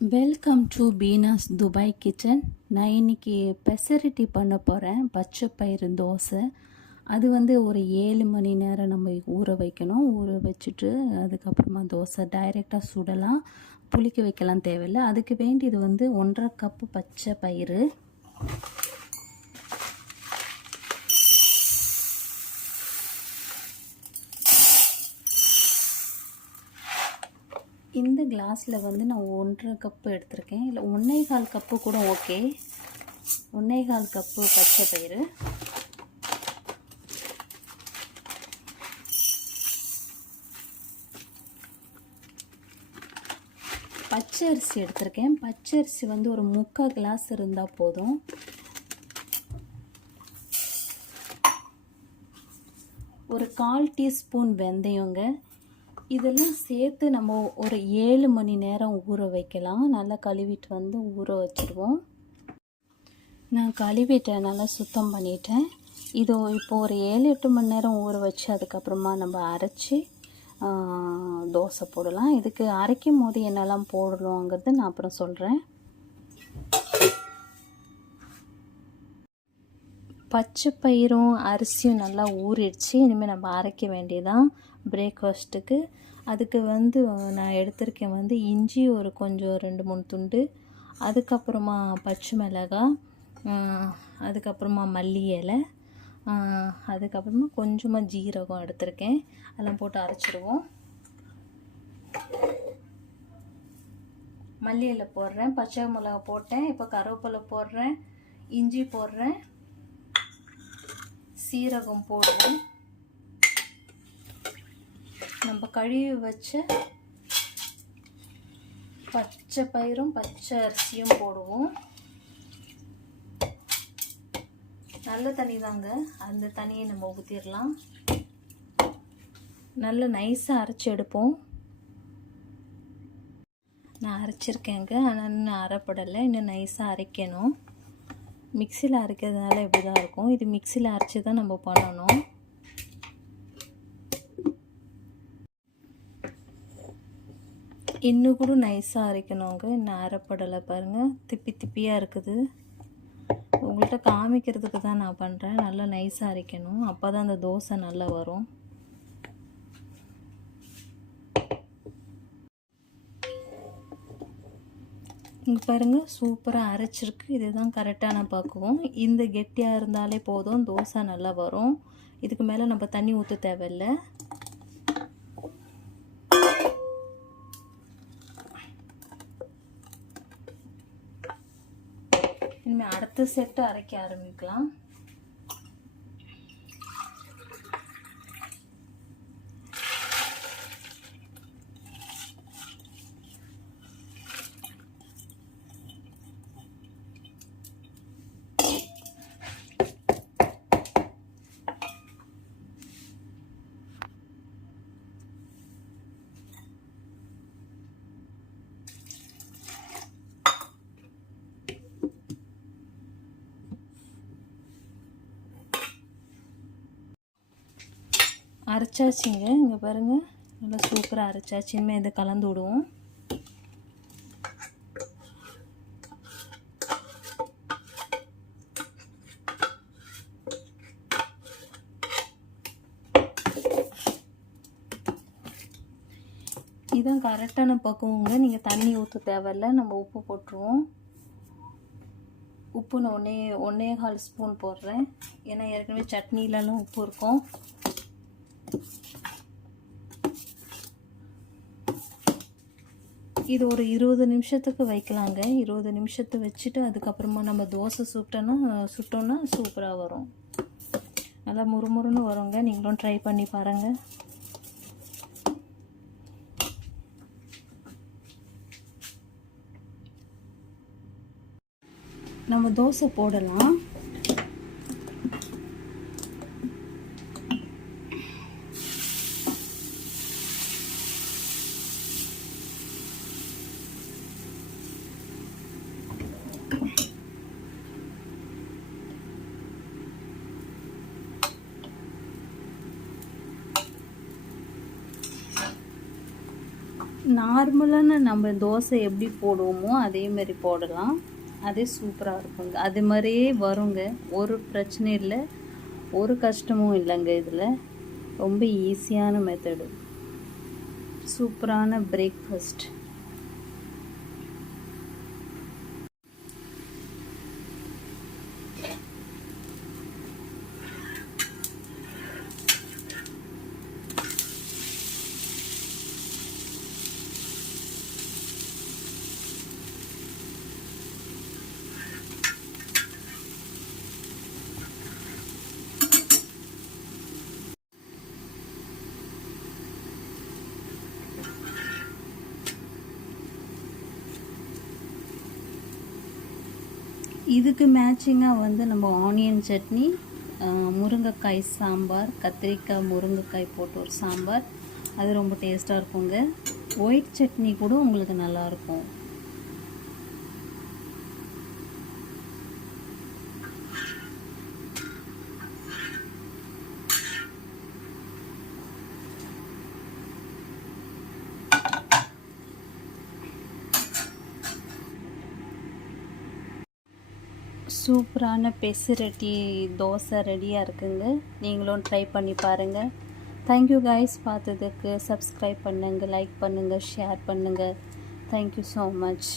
Welcome to Beena's Dubai kitchen. நான் இன்றைக்கி பெசரிட்டி பண்ண போகிறேன். பச்சை பயிறு தோசை. அது ஒரு 7 மணி நேரம் நம்ம ஊற வைக்கணும். ஊற வச்சுட்டு அதுக்கப்புறமா தோசை டைரெக்டாக சுடலாம், புளிக்க வைக்கலாம் தேவையில்லை. அதுக்கு வேண்டியது 1.5 கப்பு பச்சை பயிறு, இந்த கிளாஸில் நான் 1.5 கப்பு எடுத்திருக்கேன். இல்லை 1.25 கப்பு கூட ஓகே. 1.25 கப்பு பச்சை பயிறு, பச்சை அரிசி எடுத்திருக்கேன். பச்சை அரிசி ஒரு 3/4 கிளாஸ் இருந்தால் போதும். ஒரு 1/4 டீஸ்பூன் வெந்தயங்க. இதெல்லாம் சேர்த்து நம்ம ஒரு 7 மணி நேரம் ஊற வைக்கலாம். நல்லா கழுவிட்டு ஊற வச்சுருவோம். நான் கழுவிட்டேன், நல்லா சுத்தம் பண்ணிட்டேன். இதோ இப்போ ஒரு 7-8 மணி நேரம் ஊற வச்சு அதுக்கப்புறமா நம்ம அரைச்சி தோசை போடலாம். இதுக்கு அரைக்கும் போது என்னெல்லாம் போடணுங்கிறது நான் அப்புறம் சொல்கிறேன். பச்சை பயிரும் அரிசியும் நல்லா ஊறிடுச்சு. இனிமேல் நம்ம அரைக்க வேண்டியதான் பிரேக்ஃபாஸ்ட்டுக்கு. அதுக்கு நான் எடுத்திருக்கேன் இஞ்சி ஒரு கொஞ்சம் 2-3 துண்டு, அதுக்கப்புறமா பச்சை மிளகாய், அதுக்கப்புறமா மல்லி இலை, அதுக்கப்புறமா கொஞ்சமாக ஜீரகம் எடுத்திருக்கேன். அதெல்லாம் போட்டு அரைச்சிடுவோம். மல்லி இலை போடுறேன், பச்சை மிளகாய் போட்டேன், இப்போ கருவேப்பிலை போடுறேன், இஞ்சி போடுறேன், சீரகம் போடுவோம். நம்ம கழுவி வச்ச பச்சை பயிரும் பச்சை அரிசியும் போடுவோம். நல்ல தண்ணி தாங்க, அந்த தண்ணியை நம்ம ஊற்றிடலாம். நல்ல நைஸாக அரைச்சி எடுப்போம். நான் அரைச்சிருக்கேங்க, ஆனால் இன்னும் அரைப்படலை. இன்னும் நைஸாக அரைக்கணும். மிக்சியில் அரைக்கிறதுனால இப்படி தான் இருக்கும். இது மிக்சியில் அரைச்சி தான் நம்ம பண்ணணும். இன்னும் கூட நைஸாக அரைக்கணுங்க. இன்னும் அரைப்படலை பாருங்கள், திப்பி திப்பியாக இருக்குது. உங்கள்கிட்ட காமிக்கிறதுக்கு தான் நான் பண்ணுறேன். நல்லா நைஸாக அரைக்கணும், அப்போ தான் அந்த தோசை நல்லா வரும். இங்கே பாருங்கள், சூப்பராக அரைச்சிருக்கு. இதுதான் கரெக்டான பக்குவம். இந்த கெட்டியாக இருந்தாலே போதும், தோசை நல்லா வரும். இதுக்கு மேலே நம்ம தண்ணி ஊற்ற தேவையில்லை. இனிமேல் அடுத்த செட்டு அரைக்க ஆரம்பிக்கலாம். அரைச்சாச்சுங்க. இங்கே பாருங்கள், நல்லா சூப்பராக அரைச்சாச்சு. இனிமேல் இதை கலந்து விடுவோம். இதுதான் கரெக்டான பக்குவங்க. நீங்கள் தண்ணி ஊற்ற தேவையில்லை. நம்ம உப்பு போட்டுருவோம். உப்பு நான் 1.25 ஸ்பூன் போடுறேன். ஏன்னா ஏற்கனவே சட்னிலலாம் உப்பு இருக்கும். இது ஒரு 20 நிமிஷத்துக்கு வைக்கலாங்க. 20 நிமிஷத்தை வச்சுட்டு அதுக்கப்புறமா நம்ம தோசை சுட்டோன்னா சூப்பராக வரும். நல்லா முறுமுறுன்னு வருங்க. நீங்களும் ட்ரை பண்ணி பாருங்கள். நம்ம தோசை போடலாம். நார்மலான நம்ம தோசை எப்படி போடுவோமோ அதே மாதிரி போடலாம். அதே சூப்பராக இருக்குங்க. அது மாதிரியே வருங்க. ஒரு பிரச்சனை இல்லை, ஒரு கஷ்டமும் இல்லைங்க. இதில் ரொம்ப ஈஸியான மெத்தடு, சூப்பரான பிரேக்ஃபாஸ்ட். இதுக்கு மேட்சிங்காக வந்து நம்ம ஆனியன் சட்னி, முருங்கைக்காய் சாம்பார், கத்திரிக்காய் முருங்கைக்காய் போட்டு ஒரு சாம்பார், அது ரொம்ப டேஸ்ட்டாக இருக்குங்க. ஒயிட் சட்னி கூட உங்களுக்கு நல்லாயிருக்கும். சூப்பரான பெசரட்டி தோசை ரெடியாக இருக்குங்க. நீங்களும் ட்ரை பண்ணி பாருங்கள். தேங்க்யூ கைஸ், பார்த்ததுக்கு. சப்ஸ்கிரைப் பண்ணுங்கள், லைக் பண்ணுங்கள், ஷேர் பண்ணுங்கள். Thank you so much.